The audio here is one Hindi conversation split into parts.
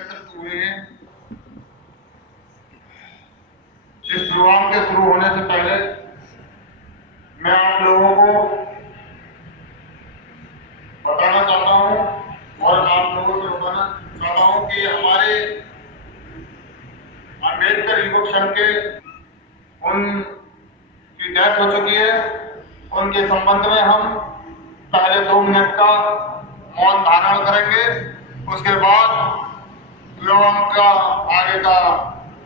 एकत्रित हुए हैं। इस प्रोग्राम के शुरू होने से पहले मैं आप लोगों को बताना चाहता हूं और आप लोगों से बताना चाहता हूं कि हमारे अम्बेडकर युवक संघ के उनकी डेथ हो चुकी है। उनके संबंध में हम पहले 2 मिनट का मौन धारण करेंगे, उसके बाद प्रोग्राम का आगे का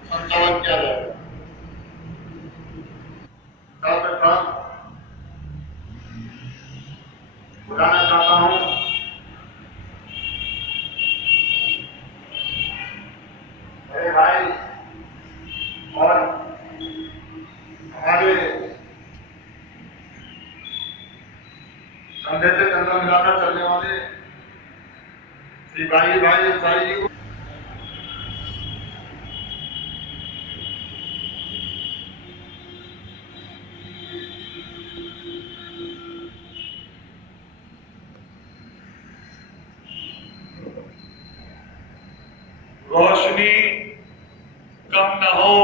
संचालन किया जाएगा। बताना चाहता हूं मेरे भाई और हमारे कंधे से कंधा मिलाकर चलने वाले श्री भाई जी को रोशनी कम न हो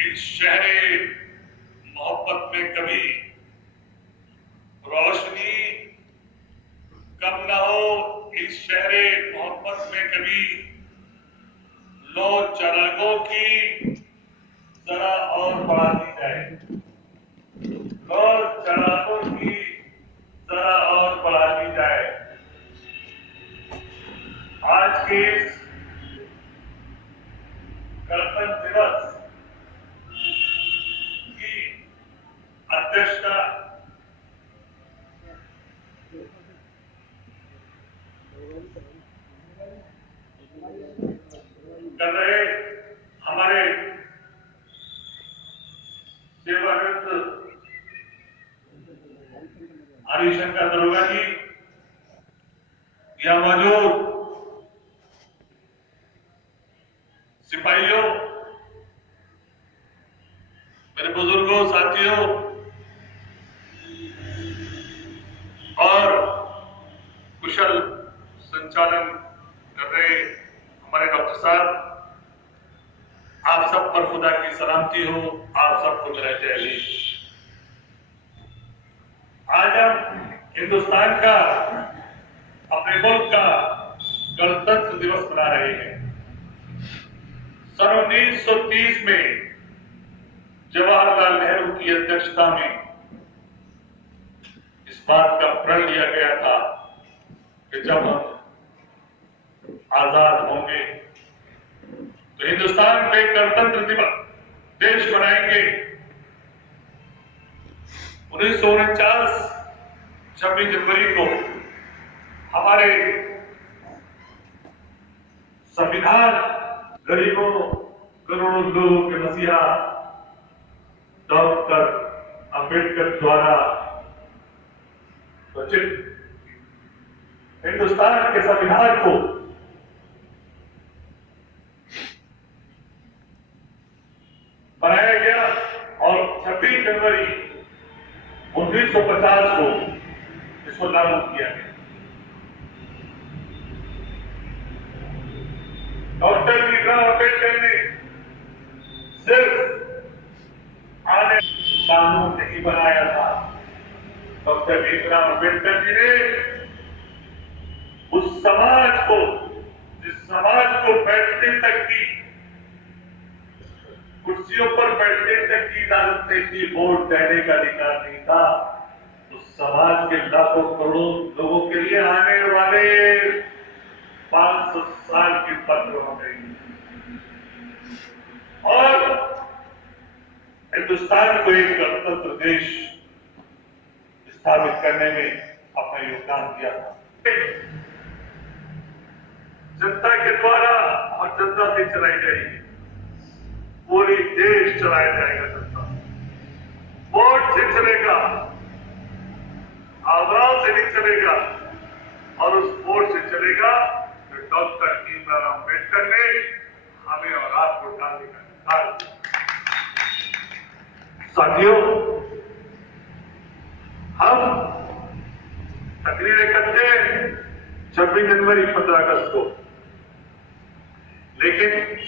इस शहरे मोहब्बत में कभी, रोशनी कम न हो इस शहरे मोहब्बत में कभी, लो चरागों की जरा और बढ़ा दी जाए, लो चरागों की जरा और बढ़ा दी जाए। आज के इस गणतंत्र दिवस की अध्यक्षता कर रहे हमारे सेवानिवृत्त हरिशंकर दरोगा जी, यहाँ मौजूद सिपाहियों, मेरे बुजुर्गों, साथियों और कुशल संचालन कर रहे हमारे डॉक्टर साहब, आप सब पर खुदा की सलामती हो, आप सबको मेरा जय हिंद। आज हम हिंदुस्तान का, अपने मुल्क का गणतंत्र दिवस मना रहे हैं। सन 1930 में जवाहरलाल नेहरू की अध्यक्षता में इस बात का प्रण लिया गया था कि जब हम आजाद होंगे तो हिंदुस्तान पे गणतंत्र दिवस देश बनाएंगे। 1949 26 जनवरी को हमारे संविधान गरीबों करोड़ों लोगों के मसीहा डॉक्टर अंबेडकर द्वारा रचित हिंदुस्तान के संविधान को बनाया गया और 26 जनवरी 1950 को इसको लागू किया गया। डॉक्टर भीमराव अम्बेडकर ने सिर्फ आने कानून नहीं बनाया था, डॉक्टर भीमराव अम्बेडकर जी ने उस समाज को, जिस समाज को बैठने तक की, कुर्सियों पर बैठने तक की इजाजत नहीं थी, वोट देने का अधिकार नहीं था, उस समाज के लाखों करोड़ों लोगों के लिए आने वाले 500 साल की पत्र हो गई और हिंदुस्तान को एक गणतंत्र देश स्थापित करने में अपना योगदान दिया था। जनता के द्वारा और जनता से चलाई जाएगी, पूरी देश चलाया जाएगा। जनता वोट से चलेगा, आवाज से नहीं चलेगा और उस वोट से चलेगा तो डॉक्टर भीमराव अम्बेडकर ने हमें और आपको डालने का अधिकार दिया। साथियों, हम तकरीरें करते हैं 26 जनवरी 15 अगस्त को, लेकिन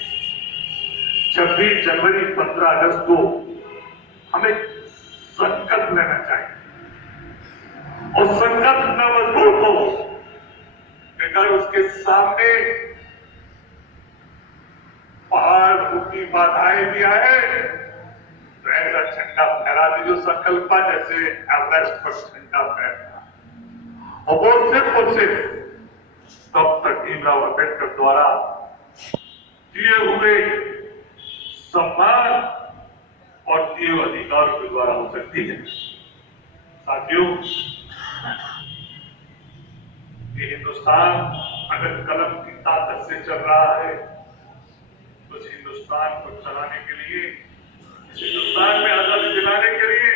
26 जनवरी 15 अगस्त को हमें संकल्प लेना चाहिए और संकल्प न मजबूत हो अगर उसके सामने पहाड़ रूपी बाधाएं भी आए तो ऐसा झंडा फहरा दे जो संकल्पा जैसे एवरेस्ट पर झंडा फहरा और वो सिर्फ डॉक्टर भीमराव अम्बेडकर द्वारा दिए हुए सम्मान और दिए हुए अधिकार के द्वारा हो सकती है। साथियों, ये हिंदुस्तान अगर कलम की ताकत से चल रहा है तो इस हिंदुस्तान को चलाने के लिए, इस हिंदुस्तान में आजादी दिलाने के लिए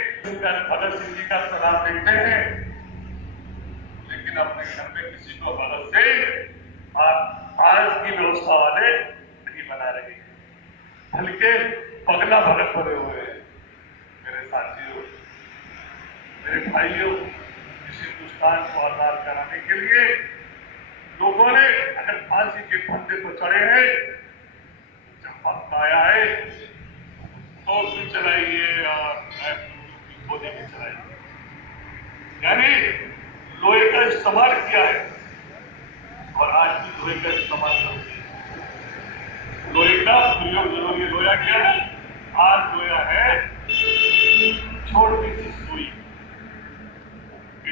भगत सिंह जी का सलाम देखते हैं, लेकिन अपने घर में किसी को भगत सिंह आज की व्यवस्था वाले नहीं बना रहे हैं, बल्कि पगला भगत बने हुए हैं। मेरे साथियों, मेरे भाइयों, इस हिंदुस्तान को आजाद कराने के लिए लोगों ने अगर फांसी के फंदे पर चढ़े हैं, जब वक्त आया है तो भी चलाइए और गोली भी चलाइए, यानी लोहे का इस्तेमाल किया है और आज भी लोहे का इस्तेमाल करते हैं। लोहे का प्रयोग जरूरी है। लोहा क्या है? आज लोहा है छोटी सी सुई,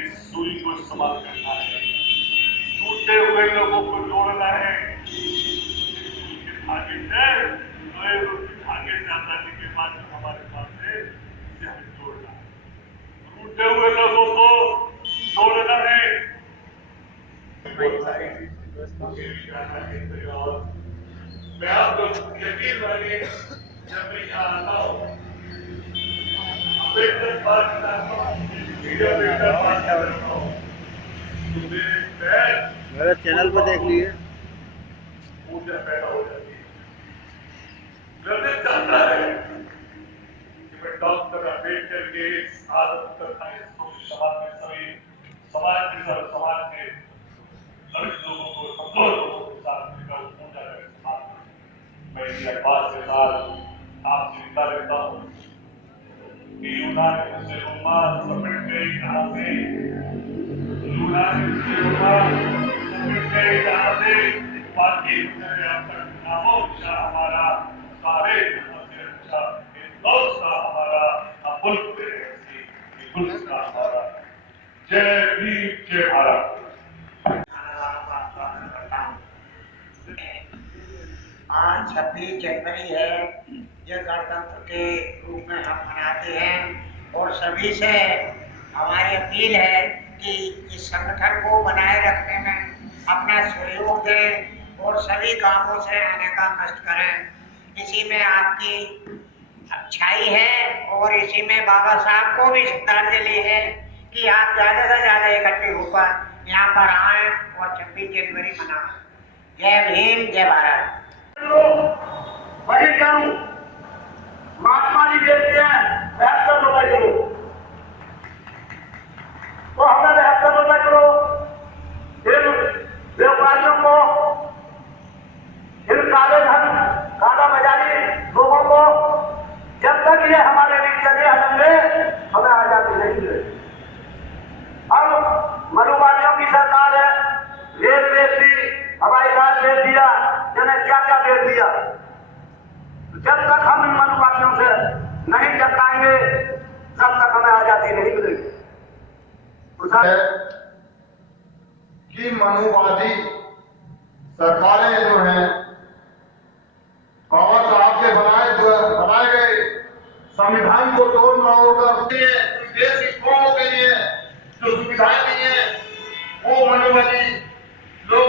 इस सुई को इस्तेमाल करना है, टूटे हुए लोगों को जोड़ना है, धागे से लोहे धागे से आजादी के बाद जो हमारे पास है इसे हमें जोड़ना है, टूटे हुए लोगों को जोड़ना है। मैं आप लोग यकीन मानिए, जब मैं यहाँ आता हूँ अम्बेडकर पार्क जाता हूँ, अम्बेडकर पार्क जाता हूँ, मेरे चैनल पर देख लिए। पूजा पैदा हो जाती है। हृदय चाहता है कि मैं डॉक्टर अम्बेडकर के आदत करता है समाज के सभी समाज के सब समाज के दलित लोगों को, कमजोर लोगों के साथ मिलकर पूजा करें समाज में। मैं इस अखबार के साथ आपसे विदा लेता हूँ कि यूनानी से रोमा समेट गई कहाँ से, यूनानी से रोमा समेट गई कहाँ से, बाकी खामोशा हमारा सारे अच्छा का हमारा मुल्क का हमारा। जय भीम, जय भारत। आज 26 जनवरी है, यह गणतंत्र के रूप में हम मनाते हैं और सभी से हमारी अपील है कि इस संगठन को बनाए रखने में अपना सहयोग दें और सभी कामों से आने का कष्ट करें। इसी में आपकी अच्छाई है और इसी में बाबा साहब को भी श्रद्धांजलि है कि आप ज़्यादा से ज़्यादा इकट्ठे होकर यहाँ पर आएं और 26 जनवरी मनाएं। जय भीम, जय भारत। महात्मा जी कहते हैं 72 रुपए किलो, तो हमें 72 रुपए किलो इन व्यापारियों को, इन काले धन काला बाजारी लोगों को जब तक ये हमारे बीच चले हटंगे हमें आजादी नहीं मिलेगी। अब मनुवादियों की सरकार है, रेल बेच दी, हवाई जहाज बेच दिया, जिन्हें क्या क्या बेच दिया। जब तक हम इन मनुवादियों से नहीं टकराएंगे तब तक हमें आजादी नहीं मिलेगी। कि मनुवादी सरकारें जो हैं बाबा साहब के बनाए गए संविधान को तोड़ मरोड़ कर बेसिक कौमों के लिए जो सुविधाएं दी है वो मनुवादी लोग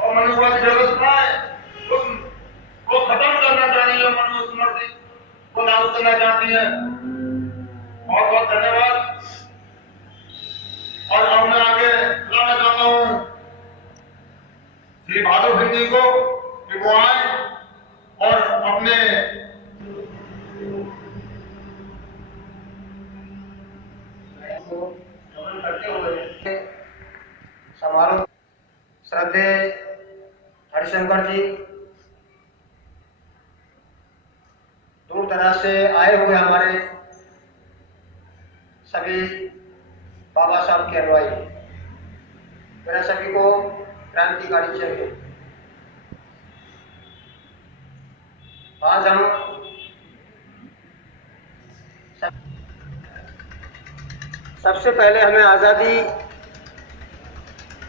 और मनुवादी व्यवस्थाएं को खत्म करना चाहती है, मनुस्मृति को लागू करना चाहती है। बहुत बहुत धन्यवाद। और अब मैं आगे बुलाना चाहता हूँ श्री बहादुर सिंह जी को कि वो आए और अपने समारोह श्रद्धेय हरिशंकर जी, तरह से आए हुए हमारे सभी बाबा साहब के अनुयायी, मेरा सभी को क्रांतिकारी जय हो। आज हम सबसे पहले हमें आज़ादी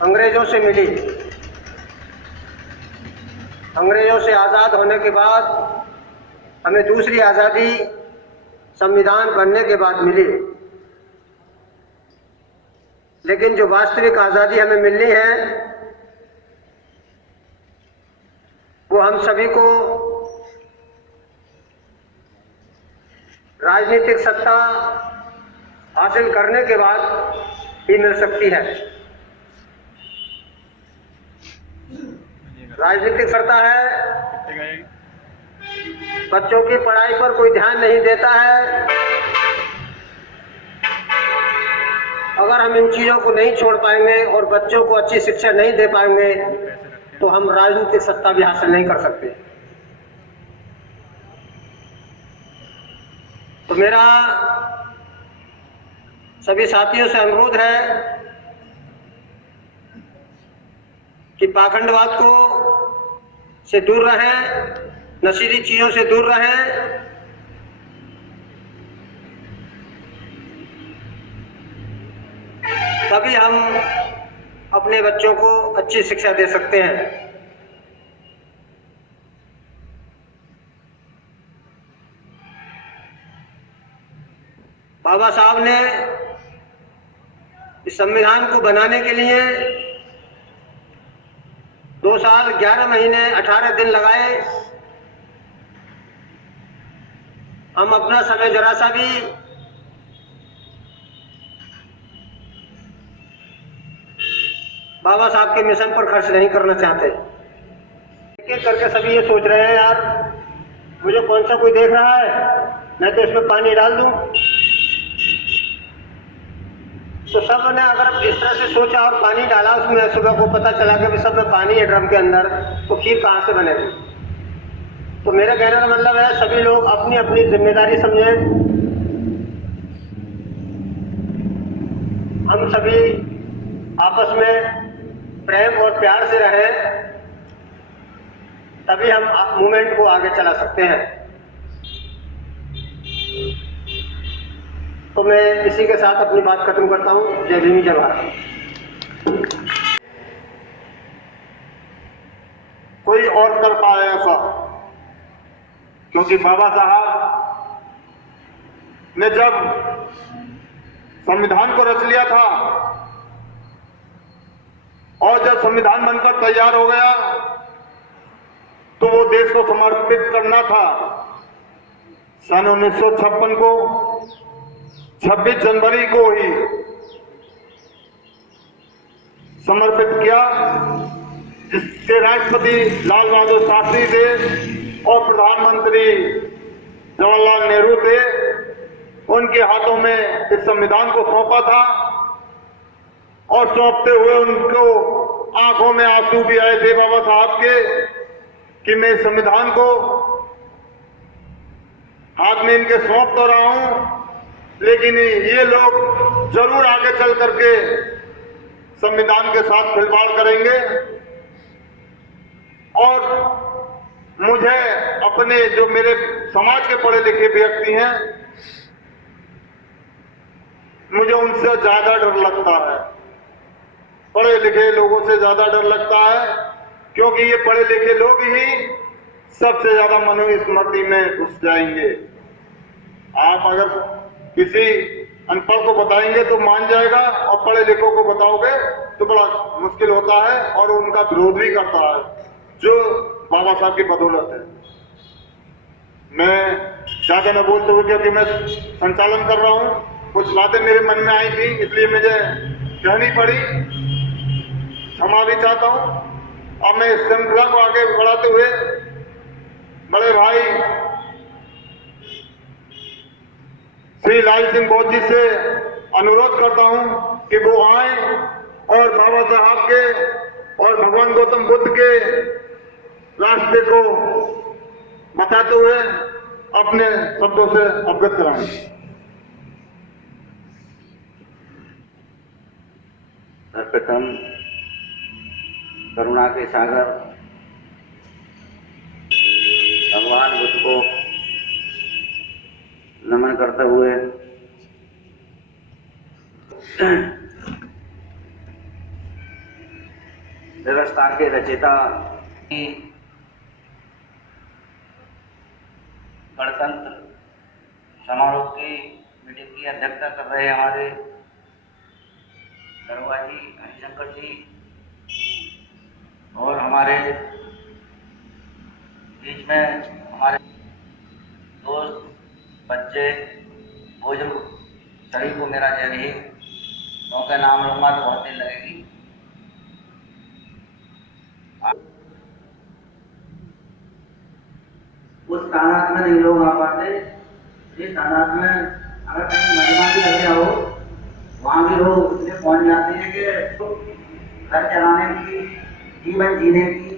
अंग्रेजों से मिली। अंग्रेजों से आज़ाद होने के बाद हमें दूसरी आज़ादी संविधान बनने के बाद मिली। लेकिन जो वास्तविक आज़ादी हमें मिलनी है वो हम सभी को राजनीतिक सत्ता हासिल करने के बाद ही मिल सकती है। राजनीतिक सत्ता है, बच्चों की पढ़ाई पर कोई ध्यान नहीं देता है। अगर हम इन चीज़ों को नहीं छोड़ पाएंगे और बच्चों को अच्छी शिक्षा नहीं दे पाएंगे तो हम राजनीतिक सत्ता भी हासिल नहीं कर सकते। तो मेरा सभी साथियों से अनुरोध है कि पाखंडवाद को से दूर रहें, नशीली चीजों से दूर रहें। तभी हम अपने बच्चों को अच्छी शिक्षा दे सकते हैं। बाबा साहब ने इस संविधान को बनाने के लिए 2 साल 11 महीने 18 दिन लगाए। हम अपना समय जरा सा भी बाबा साहब के मिशन पर खर्च नहीं करना चाहते। एक एक करके सभी ये सोच रहे हैं, यार मुझे कौन सा कोई देख रहा है, मैं तो इसमें पानी डाल दूं। तो सब ने अगर इस तरह से सोचा और पानी डाला उसमें, सुबह को पता चला कि सब में पानी है ड्रम के अंदर, तो खीर कहाँ से बनेगी। तो मेरे कहने का मतलब है सभी लोग अपनी अपनी जिम्मेदारी समझें। हम सभी आपस में प्रेम और प्यार से रहें, तभी हम मूवमेंट को आगे चला सकते हैं। तो मैं इसी के साथ अपनी बात खत्म करता हूँ। जय भीम, जय भारत। कोई और कर पाए ऐसा, क्योंकि बाबा साहब ने जब संविधान को रच लिया था और जब संविधान बनकर तैयार हो गया तो वो देश को समर्पित करना था। सन 1956 को 26 जनवरी को ही समर्पित किया, जिसके राष्ट्रपति लाल बहादुर शास्त्री थे और प्रधानमंत्री जवाहरलाल नेहरू थे। उनके हाथों में इस संविधान को सौंपा था और सौंपते हुए उनको आंखों में आंसू भी आए थे बाबा साहब के कि मैं इस संविधान को हाथ में इनके सौंप तो रहा हूं, लेकिन ये लोग जरूर आगे चल करके संविधान के साथ खिलवाड़ करेंगे। और मुझे अपने जो मेरे समाज के पढ़े लिखे व्यक्ति हैं, मुझे उनसे ज्यादा डर लगता है, पढ़े लिखे लोगों से ज्यादा डर लगता है, क्योंकि ये पढ़े लिखे लोग ही सबसे ज्यादा मनुस्मृति में घुस जाएंगे। आप अगर किसी अनपढ़ को बताएंगे तो मान जाएगा और पढ़े लिखों को बताओगे तो बड़ा मुश्किल होता है और उनका विरोध भी करता है, जो बाबा साहब की बदौलत है। मैं ज्यादा न बोलते हुए, क्योंकि मैं संचालन कर रहा हूं, कुछ बातें मेरे मन में आई थी इसलिए मुझे कहनी पड़ी, क्षमा भी चाहता हूं। अब मैं इस श्रृंखला को आगे बढ़ाते हुए बड़े भाई श्री लाल सिंह बौद्ध जी से अनुरोध करता हूं कि वो आए और बाबा साहब के और भगवान गौतम बुद्ध के रास्ते को बताते हुए अपने शब्दों से अवगत कराएंगे। सर्वप्रथम करुणा के सागर भगवान बुद्ध को नमन करते हुए व्यवस्था के रचयिता की गणतंत्र समारोह की मीटिंग की अध्यक्षता कर रहे हमारे दरोगा जी हरिशंकर जी और हमारे बीच में हमारे दोस्त बच्चे बुजुर्ग सभी को मेरा जय हिंद। उनका नाम लूंगा तो बहुत देर लगेगी। उस तादाद में नहीं लोग आ पाते जिस तादाद में अगर कहीं मजमा भी लगे हो वहाँ भी लोग इसलिए पहुँच जाते हैं कि घर चलाने की जीवन जीने की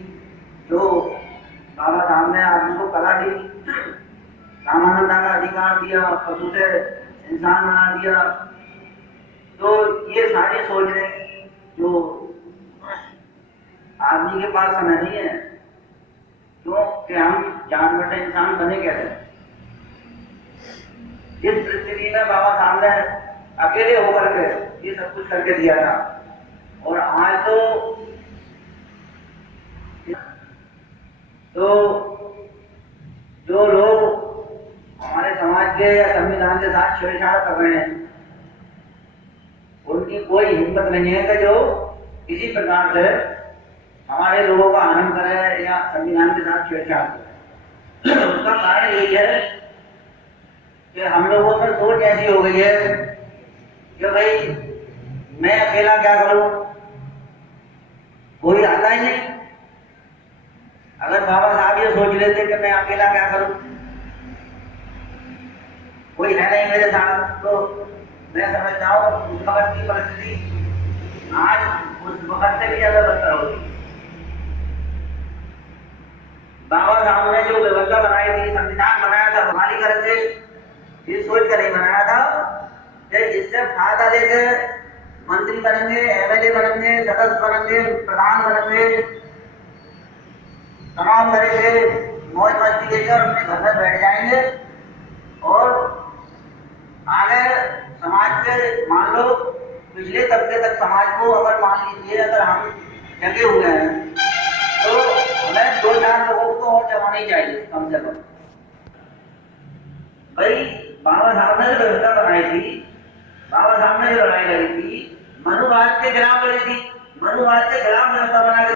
जो बाबा साहब ने आदमी को कला दी, समानता का अधिकार दिया, पशु से इंसान बना दिया, तो ये सारी सोचने जो आदमी के पास समय नहीं है क्यों कि हम जानवर से इंसान बने कैसे। जिस पृथ्वी में बाबा साहब ने अकेले होकर के ये सब कुछ करके दिया था और आज तो जो लोग हमारे समाज के या संविधान के साथ छेड़छाड़ कर रहे हैं उनकी कोई हिम्मत नहीं है कि जो किसी प्रकार से हमारे लोगों का हनन करे या संविधान के साथ छेड़छाड़ करे। उसका कारण यही है कि हम लोगों में सोच ऐसी हो गई है कि भाई मैं अकेला क्या करूं, कोई आता ही नहीं। अगर बाबा साहब ये सोच लेते कि मैं अकेला क्या करूं, कोई है नहीं मेरे साथ, तो मैं समझता हूं उस वक्त की परिस्थिति आज उस वक्त से भी ज्यादा बदतर होगी। बाबा साहब ने जो व्यवस्था बनाई थी, संविधान बनाया था, हमारी घर से ये सोच कर नहीं बनाया था कि इससे फायदा लेके मंत्री बनेंगे, एमएलए बनेंगे, सदस्य बनेंगे, प्रधान बनेंगे, तमाम तरह से मौज मस्ती लेकर अपने घर में बैठ जाएंगे और आगे समाज के मान लो पिछले तबके तक समाज को अगर मान लीजिए अगर हम जगे हुए हैं तो हमें 2-4 लोगों को और जमानी चाहिए कम से कम। भाई बाबा साहब ने जो व्यवस्था बनाई थी, बाबा साहब ने जो लड़ाई लड़ी थी, मनुवाद के खिलाफ लड़ी थी, मनुवाद के खिलाफ व्यवस्था बना